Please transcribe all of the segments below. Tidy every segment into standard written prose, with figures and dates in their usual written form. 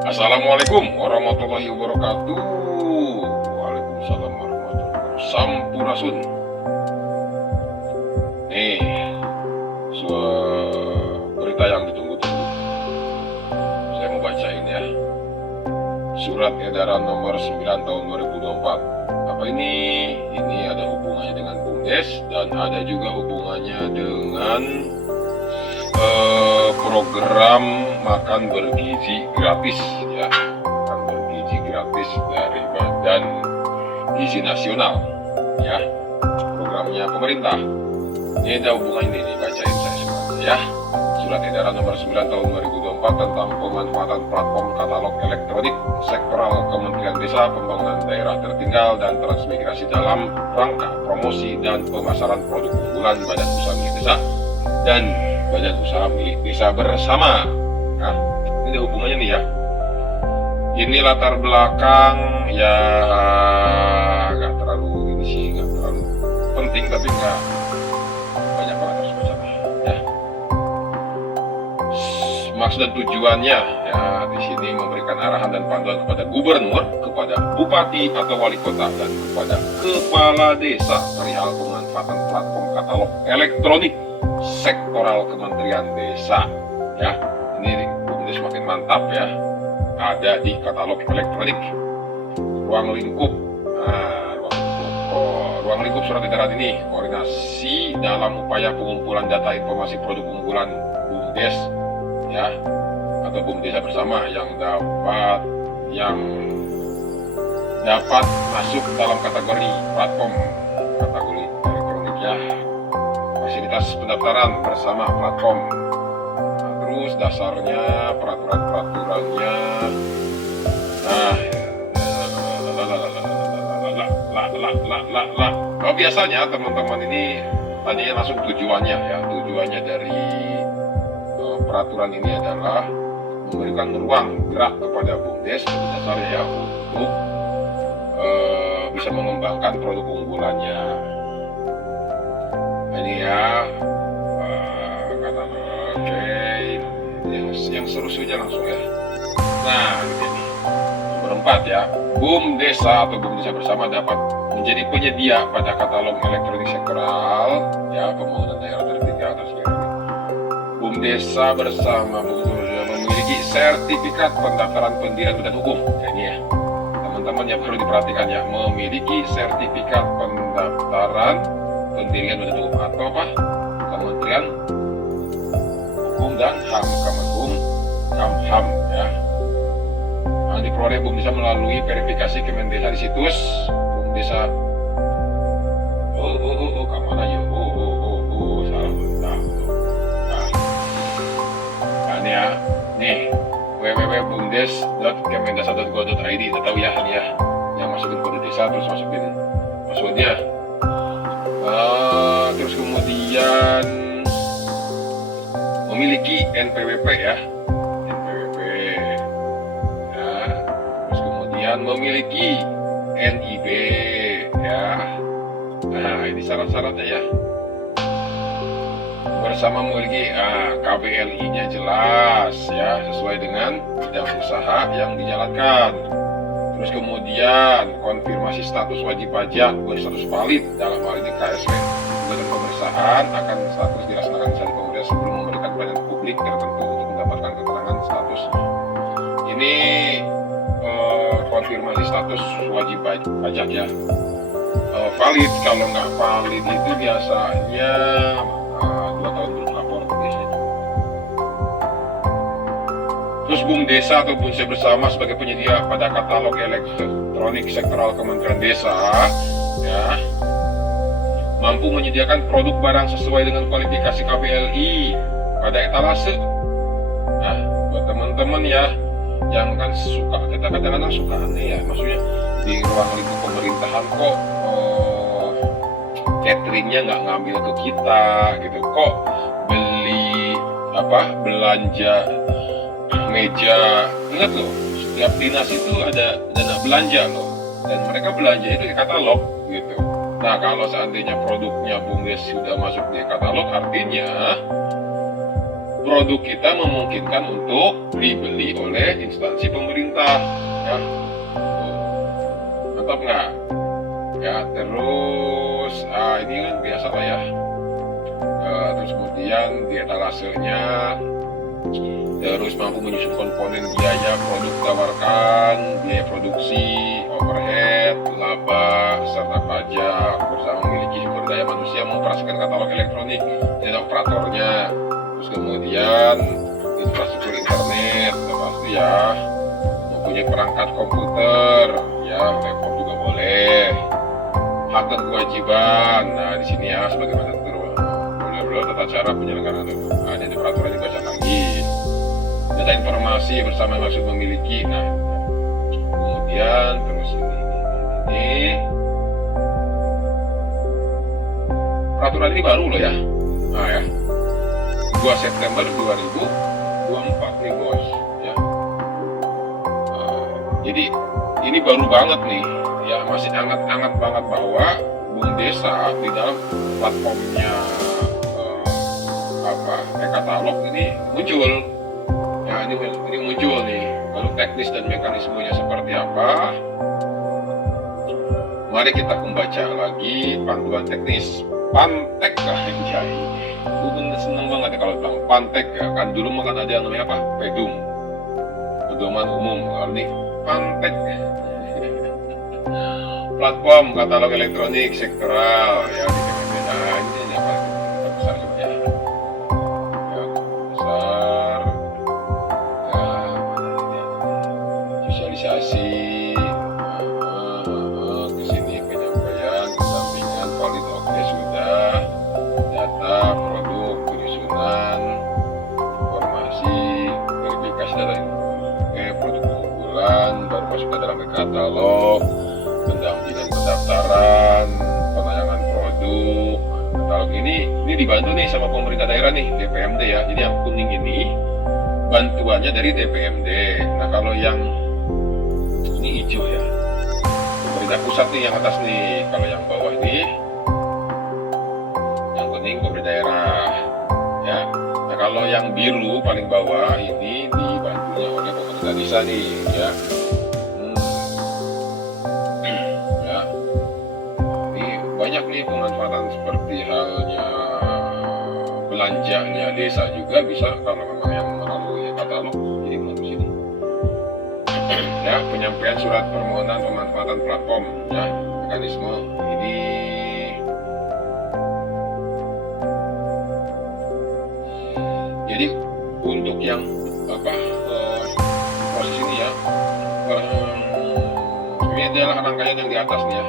Assalamualaikum warahmatullahi wabarakatuh. Waalaikumsalam warahmatullahi wabarakatuh. Sampurasun. Nih, berita yang ditunggu-tunggu. Saya mau bacain ya. Surat edaran nomor 9 tahun 2024. Apa ini? Ini ada hubungannya dengan BUMDes dan ada juga hubungannya dengan program makan bergizi gratis ya, makan bergizi gratis dari Badan Gizi Nasional ya, programnya pemerintah. Ini ada hubungannya, ini bacain saya semuanya ya. Surat edaran nomor 9 tahun 2024 tentang pemanfaatan platform katalog elektronik sektoral Kementerian Desa, Pembangunan Daerah Tertinggal dan Transmigrasi dalam rangka promosi dan pemasaran produk unggulan Badan Usaha Milik Desa dan Badan Usaha Milik Desa bersama. Nah, ini ada hubungannya nih ya. Ini latar belakang ya, nggak terlalu ini sih, nggak terlalu penting, tapi nggak banyak banget harus baca ya. Maksud dan tujuannya ya di sini memberikan arahan dan panduan kepada gubernur, kepada bupati atau wali kota dan kepada kepala desa perihal pemanfaatan platform katalog elektronik sektoral Kementerian Desa ya. Ini BUMDes makin mantap ya, ada di katalog elektronik ruang lingkup. Ruang lingkup surat edaran ini koordinasi dalam upaya pengumpulan data informasi produk unggulan BUMDes ya, atau BUMDesa bersama yang dapat masuk dalam kategori platform kategori elektronik ya. Fasilitas pendaftaran bersama platform. Nah, terus dasarnya, peraturan-peraturannya. Oh, biasanya teman-teman ini tanyanya langsung tujuannya ya. Tujuannya dari peraturan ini adalah memberikan ruang gerak kepada BUMDes pada dasarnya ya, untuk bisa mengembangkan produk unggulannya. Ini ya, kata oke, yang seru-serunya langsung ya. Nah, ini nomor 4 ya, BUMDesa atau BUMDesa bersama dapat menjadi penyedia pada katalog elektronik sektoral ya, pembangunan daerah tertinggal atau sebagainya. BUMDesa bersama memiliki sertifikat pendaftaran pendirian badan hukum. Ini ya, teman-teman yang perlu diperhatikan ya, memiliki sertifikat pendaftaran pendirian badan hukum atau apa? Kementerian Hukum dan HAM, Kemenhum, Kamham ya. Nah, diperoleh BUMDesa melalui verifikasi Kemendesa di situs BUMDesa. Kemana yuk? Salah bentar. Nah, ini ya, nih www.bumdes.kemendesa.go.id, tahu ya ini ya, yang masukin kode desa terus masukin passwordnya. Terus kemudian memiliki NPWP ya, NPWP ya. Terus kemudian memiliki NIB ya. Nah, ini syarat-syaratnya ya. Bersama memiliki KBLI-nya jelas ya, sesuai dengan bidang usaha yang dijalankan. Terus kemudian konfirmasi status wajib pajak berstatus valid, dalam hal ini KSP. Kemudian pemeriksaan akan status dilaksanakan di pemerintah sebelum memberikan pelayanan publik tertentu untuk mendapatkan keterangan status. Ini konfirmasi status wajib pajak ya, valid. Kalau nggak valid itu biasanya 2 tahun belum lapor biasanya. Terus BUMDesa atau BUMDesa bersama sebagai penyedia pada katalog elektronik sektoral Kementerian Desa ya, mampu menyediakan produk barang sesuai dengan kualifikasi KBLI pada etalase. Nah, buat teman-teman ya yang kan suka, kita kadang-kadang suka aneh ya, maksudnya di ruang lingkup pemerintahan kok cateringnya nggak ngambil ke kita gitu, kok beli belanja meja. Ingat loh, setiap dinas itu ada dana belanja loh, dan mereka belanja itu di katalog gitu. Nah, kalau seandainya produknya BUMDes sudah masuk di katalog, artinya produk kita memungkinkan untuk dibeli oleh instansi pemerintah, ya. Mantap nggak? Ya, terus ini kan biasa lah ya. Terus kemudian di etalasenya, terus mampu menyusun komponen biaya produk ditawarkan, biaya produksi, overhead, laba, serta pajak, bersama memiliki sumber daya manusia mengoperasikan katalog elektronik dan operatornya. Terus kemudian infrastruktur internet, pasti ya, mempunyai perangkat komputer, ya, laptop juga boleh. Hak dan kewajiban, nah di sini ya sebagaimana boleh tata cara penyelenggaraan ada di peraturan dibaca lagi. Data informasi bersama maksud memiliki, nah kemudian terus ini peraturan ini baru loh ya. Nah ya, 2 September 2024 nih bos ya. Jadi ini baru banget nih ya, masih hangat-hangat banget bahwa Bum Desa di dalam platformnya e-katalog ini muncul ya. Ini muncul nih, lalu teknis dan mekanismenya seperti apa, mari kita membaca lagi panduan teknis. Pantek lah yang jadi. Gue seneng banget ya kalau bilang pantek ya, kan dulu makan ada yang namanya apa? Pedum, pedoman umum. Kalau ini pantek platform katalog elektronik sektoral ya, di beda ini apa besar juga ya. Ya besar ya, sosialisasi ke sini, penyampaian, pendampingan, valid oke sudah, data produk, penyusunan informasi, verifikasi data oke, produk keunggulan baru masuk ke dalam katalog, pendampingan pendaftaran, penayangan produk. Katalog ini dibantu nih sama pemerintah daerah nih, DPMD ya. Jadi yang kuning ini bantuannya dari DPMD. Nah kalau yang ini hijau ya, pemerintah pusat nih yang atas nih. Kalau yang bawah ini, yang kuning pemerintah daerah ya. Nah kalau yang biru paling bawah ini dibantunya oleh pemerintah desa nih ya. Banyak nih pemanfaatan seperti halnya belanjanya desa juga bisa kalau memang yang melalui katalog. Jadi melalui sini ya, penyampaian surat permohonan pemanfaatan platform ya, mekanisme ini jadi untuk yang proses ini ya, ini adalah rangkaian yang di atas nih ya.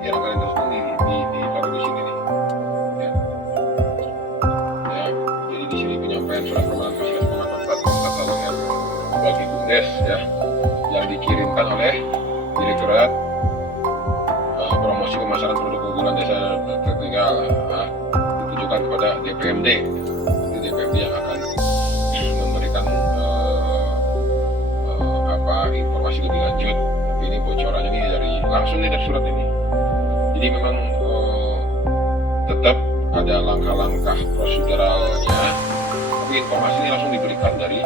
Ini rangkaian tersebut ditaruh di sini nih ya. Ya, jadi di sini penyampaian surat permohonan fasilitas pemanfaatan platform katalog yang bagi BUMDes ya, yang dikirimkan oleh Direktorat Promosi Pemasaran Produk Unggulan Desa Tertinggal ditujukan kepada DPMD. Jadi DPMD yang akan memberikan informasi lebih lanjut. Tapi ini bocorannya nih langsung dari surat ini. Jadi memang tetap ada langkah-langkah proseduralnya, tapi informasi ini langsung diberikan dari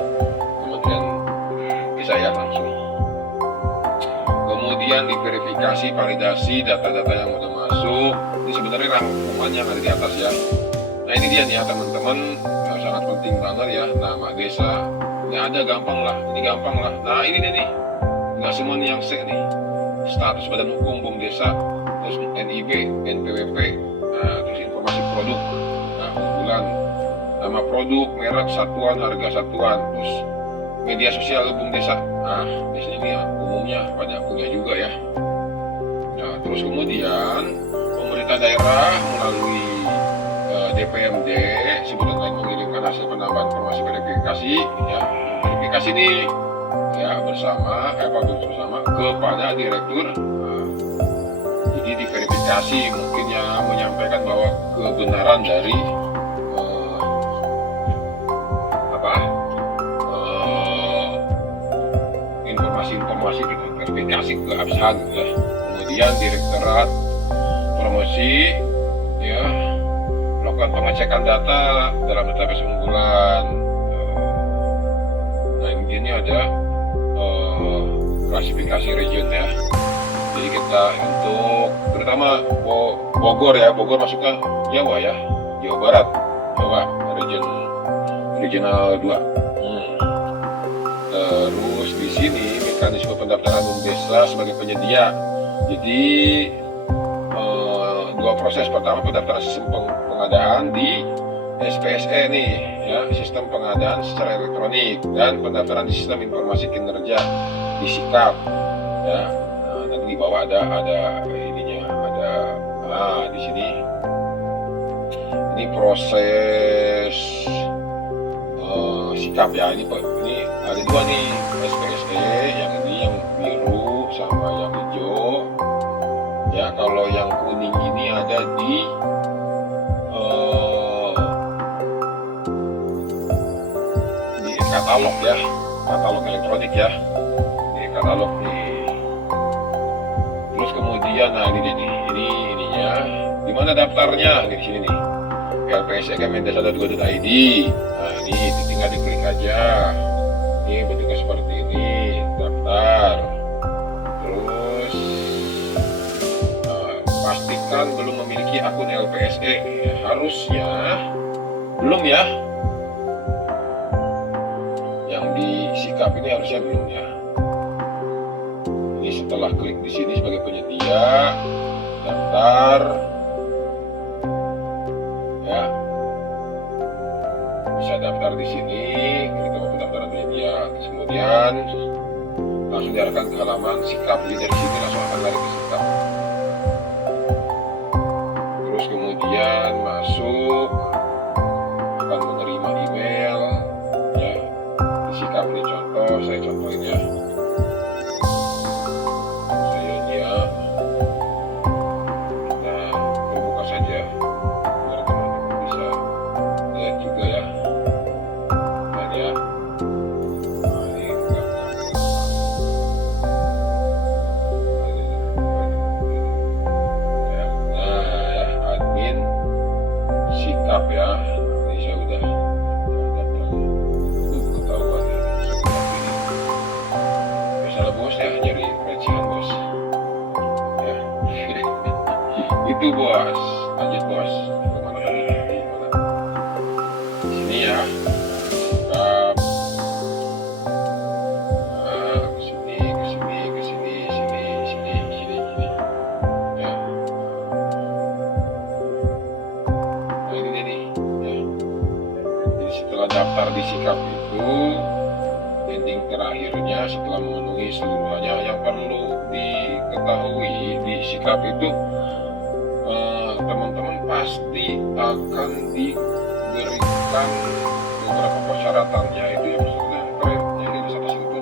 Kementerian Desa ya langsung. Kemudian diverifikasi, validasi data-data yang sudah masuk. Ini sebenarnya rangkuman yang ada di atas ya. Nah ini dia nih ya teman-teman, sangat penting banget ya, nama desa. Ini ada gampang lah, ini gampang lah. Nah ini nih, nggak semua nih yang C nih. Status badan hukum Bum Desa, terus NIB, NPWP, nah, terus informasi produk, nah, unggulan, nama produk, merek, satuan, harga satuan, terus media sosial Bum Desa. Nah, biasanya ini ya, umumnya pada punya juga ya. Nah, terus kemudian pemerintah daerah melalui DPMD sebelum lain mengirimkan hasil penambahan informasi verifikasi ya. Verifikasi ini ya bersama kepada direktur. Jadi diverifikasi mungkin ya, menyampaikan bahwa kebenaran dari informasi-informasi verifikasi keabsahan ya. Kemudian Direktorat Promosi ya melakukan pengecekan data dalam database unggulan Nah ini ada klasifikasi region ya. Jadi kita untuk terutama Bogor ya, Bogor masuk ke Jawa ya, Jawa Barat, Jawa regional 2. Terus di sini mekanisme pendaftaran umum desa sebagai penyedia. Jadi dua proses. Pertama pendaftaran sistem pengadaan di SPSE nih ya, sistem pengadaan secara elektronik, dan pendaftaran di sistem informasi kinerja di SIKAP ya. Nanti di bawah ada ininya, di sini ini proses SIKAP ya. Ini ada dua nih, SPSE yang biru sama yang hijau ya. Kalau yang kuning ini ada di katalog ya, katalog elektronik ya, ini katalog nih. Terus kemudian ini ininya, di mana daftarnya? Di sini nih, LPSE Kemendes.go.id. Nah ini tinggal diklik aja. Ini bentuknya seperti ini, daftar. Terus pastikan belum memiliki akun LPSE. Harusnya belum ya. Yang di SIKAP ini harusnya belum ya. Ini setelah klik di sini sebagai penyedia, daftar ya, bisa daftar di sini, klik tombol pendaftaran penyedia. Terus kemudian langsung diarahkan ke halaman SIKAP. Jadi dari sini langsung akan lari ke SIKAP. Terus kemudian masuk, akan menerima email ya. SIKAP ini contoh, saya contohin ya. Nah, terbuka saja biar teman-teman bisa lihat juga ya. Nah ya, ini admin SIKAP ya. Ini saya udah bos ya, nyari pelecehan bos ya. Itu bos, lanjut bos. Kemana tadi? Mana? Sini ya. Nah, kesini ya. Nah ini nih ya. Jadi setelah daftar di SIKAP itu, ending terakhirnya setelah memenuhi seluruhnya, yang perlu diketahui di SIKAP itu teman-teman pasti akan diberikan beberapa persyaratan, yaitu yang maksudnya yang di atas itu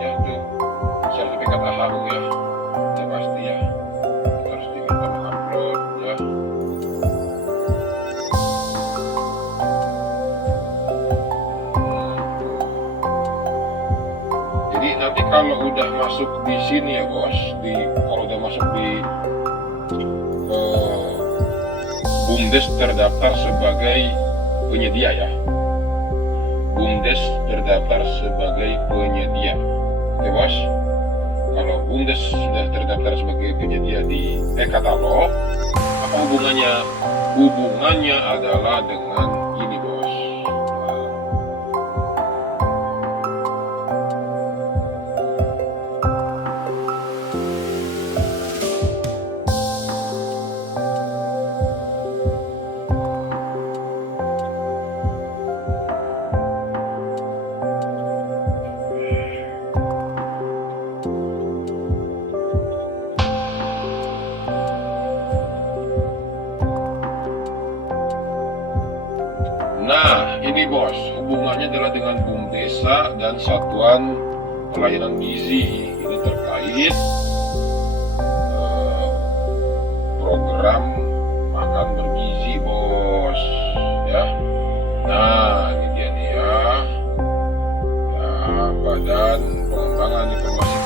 yaitu sertifikat AHU ya, ya pasti ya, kita harus diminta mengupload ya. Jadi nanti kalau udah masuk di sini ya bos, kalau udah masuk di BUMDes terdaftar sebagai penyedia ya. BUMDes terdaftar sebagai penyedia. Oke bos, kalau BUMDes sudah terdaftar sebagai penyedia di katalog, apa hubungannya? Hubungannya adalah dengan ini bos. Nah, ini bos, hubungannya adalah dengan BUMDesa dan Satuan Pelayanan Gizi. Ini terkait program makan bergizi, bos. Ya. Nah, ini dia nih ya. Ya, Badan Pengembangan Informasi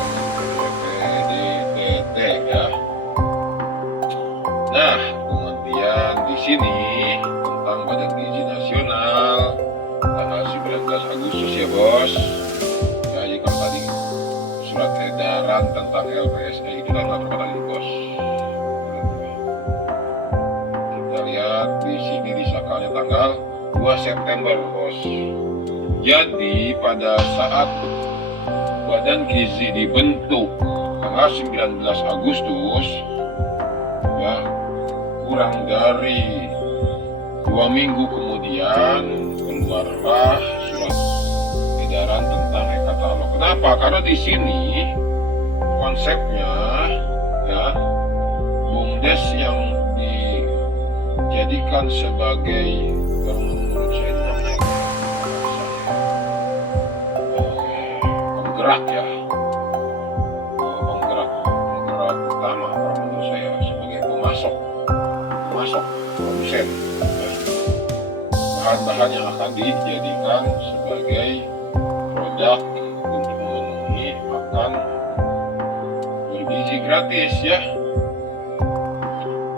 BPDTT ya. Nah, kemudian di sini tentang Badan Gizi Nasional tanggal 19 Agustus ya bos. edaran tentang LPSE itu tanggal berapa tadi bos? Kita lihat di sini disahkannya tanggal 2 September bos. Jadi pada saat Badan Gizi dibentuk tanggal 19 Agustus ya, kurang dari 2 minggu kemudian keluarlah surat edaran tentang e-katalog. Kenapa? Karena di sini konsepnya ya, BUMDes yang dijadikan sebagai menurut saya itu namanya penggerak ya, penggerak utama kalau menurut saya sebagai pemasok produsen ya, bahan-bahan yang akan dijadikan sebagai produk untuk memenuhi makan bergizi gratis ya.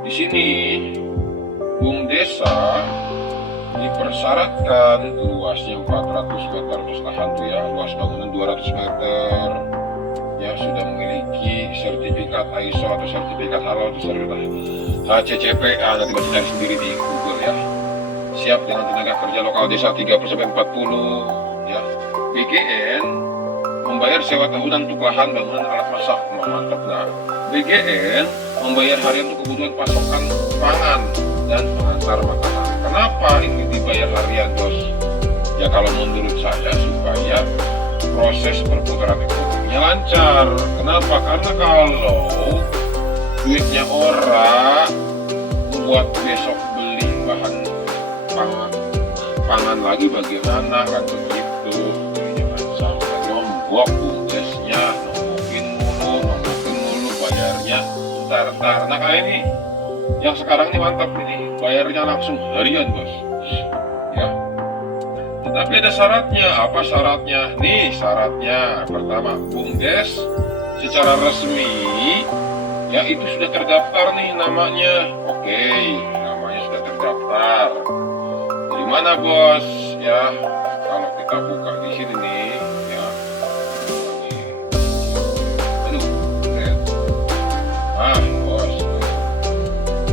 Di sini BUMDesa dipersyaratkan luasnya 400 meter, terus tahan tuh ya, luas bangunan 200 meter ya, sudah memiliki sertifikat ISO atau sertifikat halal atau sertifikat HACCP, nanti bisa cari sendiri di Google ya. Siap dengan tenaga kerja lokal desa 30-40 ya. BGN membayar sewa tahunan untuk lahan, bangunan, alat masak, mantap. Nah, BGN membayar harian untuk kebutuhan pasokan pangan dan pengantar makanan. Kenapa ini dibayar harian bos? Ya kalau menurut saya supaya proses perputaran ekonominya lancar. Kenapa? Karena kalau duitnya orang buat besok beli bahan pangan lagi bagaimana kan begitu. Jangan sampai nombok BUMDesnya, nombokin mulu bayarnya ntar. Nah kayak ini yang sekarang ini mantap ini, bayarnya langsung harian bos ya. Tetapi ada syaratnya. Apa syaratnya? Nih syaratnya, pertama BUMDes secara resmi ya itu sudah terdaftar nih namanya. Oke, namanya sudah terdaftar. Dari mana bos ya? Kalau kita buka di sini nih ya. Bos,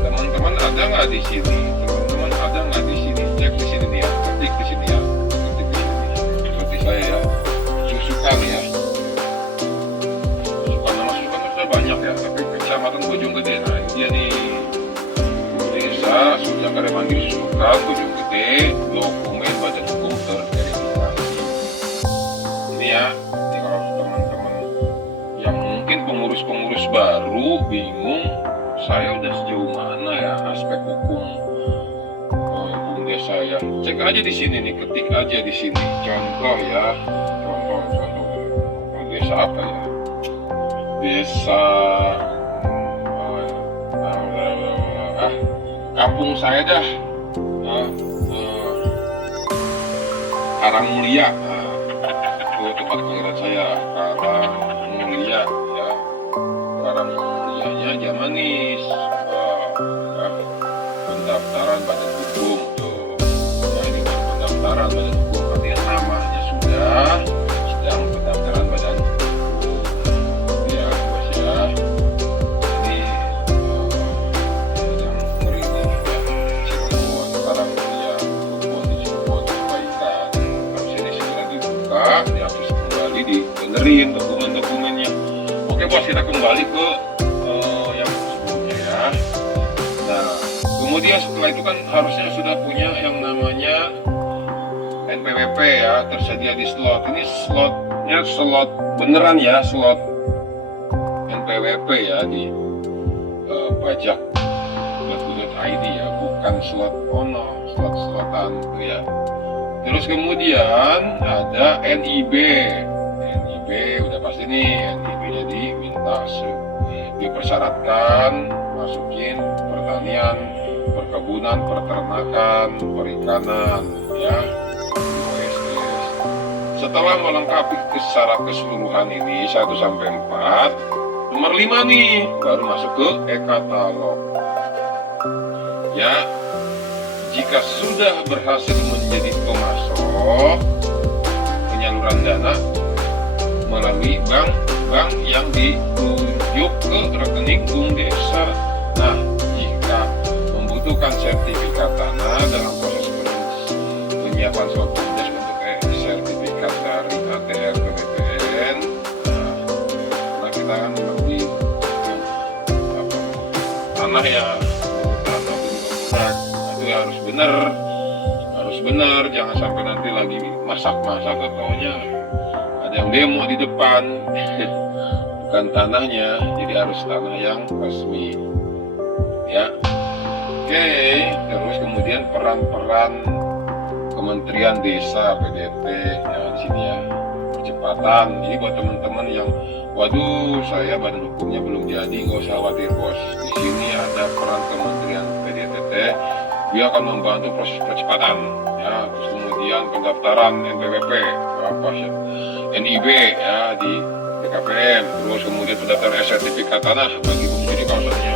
teman-teman ada nggak di sini? Teman-teman ada nggak di sini? Cek di sini nih ya, ketik di sini ya, ketik di sini nih. Seperti saya ya, Susukan ya. Nama Susukan itu sudah banyak ya, tapi Kecamatan Bojonggede, nah ini dia nih. Desa Surya Karya Mandiri Susukan, Bojonggede, dokumen badan hukum terverifikasi. Ini ya, ini kalau teman-teman yang mungkin pengurus-pengurus baru bingung, saya udah sejauh mana ya aspek hukum BUMDes saya. Cek aja di sini nih, ketik aja di sini. Contoh ya, contoh desa apa ya? Desa kampung saya dah, Karangmulia. Itu tempat kelahiran saya, Karangmulia ya. Karangmulianya Jamanis. Pendaftaran badan hukum tuh ya, ini kan pendaftaran badan hukum, artinya namanya sudah sedang pendaftaran badan hukum ya bos ya. Ini yang ngeri nih ya, Cirebon, Karangmulia, Cirebon di Cirebon perbaikan. Harus ini segera dibuka, diakses kembali, dibenerin dokumen-dokumennya. Oke bos, kita kembali ke yang sebelumnya ya. Nah, kemudian setelah itu kan harusnya sudah punya yang namanya NPWP ya, tersedia di slot. Ini slotnya slot beneran ya, slot NPWP ya di pajak.go.id ya, bukan slot slot-slotan gitu ya. Terus kemudian ada NIB udah pasti nih, NIB-nya diminta dipersyaratkan masukin pertanian, perkebunan, peternakan, perikanan ya, OSS. Setelah melengkapi syarat keseluruhan ini 1 sampai 4, nomor 5 nih baru masuk ke e-katalog ya. Jika sudah berhasil menjadi pemasok penyaluran dana melalui bank bank yang ditunjuk ke rekening Bum Desa. Nah, jika membutuhkan sertifikat tanah dalam proses penyiapan surat BUMDes untuk sertifikat dari ATR BPN, nah kita kan lebih tanah ya, tanah benar, itu harus benar, jangan sampai nanti lagi masak-masak ataunya ada yang demo di depan bukan tanahnya, jadi harus tanah yang resmi ya. Oke, terus kemudian peran-peran Kementerian Desa PDT ya, di sini ya, percepatan. Jadi buat teman-teman yang waduh saya badan hukumnya belum jadi, nggak usah khawatir bos, di sini ada peran Kementerian PDT, dia akan membantu proses percepatan ya. Terus kemudian pendaftaran NPWP apa ya, NIB ya di BKPM, terus kemudian pendaftaran sertifikat tanah bagi bum. Jadi kalau misalnya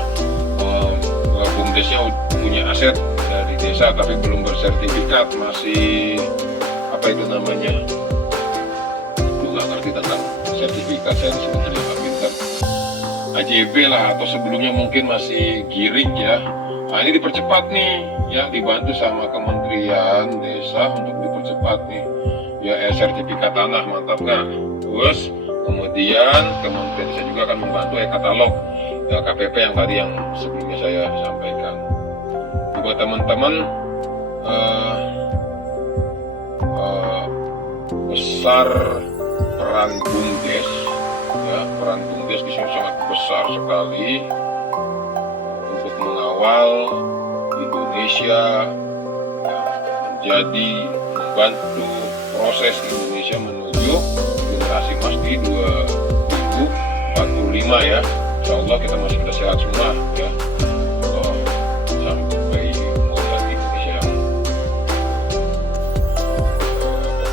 BUMDesnya punya aset dari desa tapi belum bersertifikat, masih apa itu namanya, juga ngerti tentang sertifikat, saya sebenarnya nggak pintar, AJB lah, atau sebelumnya mungkin masih giring ya. Nah ini dipercepat nih ya, dibantu sama Kementerian Desa untuk dipercepat nih ya, sertifikat tanah, mantap nggak? Terus kemudian Kementerian Desa juga akan membantu katalog ya, KPP yang tadi yang sebelumnya saya sampaikan. Buat teman-teman besar peran BUMDes ya, peran BUMDes di sini sangat besar sekali untuk mengawal Indonesia ya, menjadi membantu proses Indonesia menuju generasi emas di 2045 ya. Insya Allah kita masih sudah sehat semua ya, sampai melihat Indonesia yang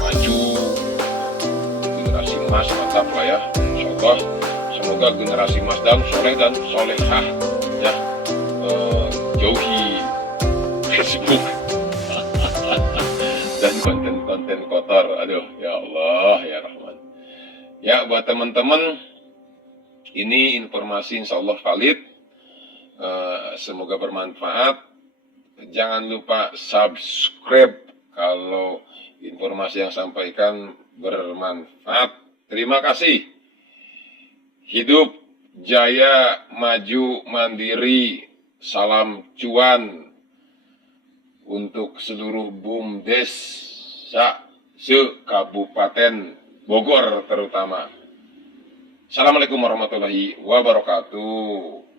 maju, generasi emas, mantap lah ya. Insya Allah semoga generasi emas dan soleh dan solehah ya, jauhi Facebook dan konten-konten kotor. Aduh ya Allah ya Rahman ya. Buat teman-teman, ini informasi insya Allah valid, semoga bermanfaat. Jangan lupa subscribe kalau informasi yang sampaikan bermanfaat. Terima kasih. Hidup jaya, maju, mandiri, salam cuan untuk seluruh BUMDes se-Kabupaten Bogor terutama. Assalamualaikum warahmatullahi wabarakatuh.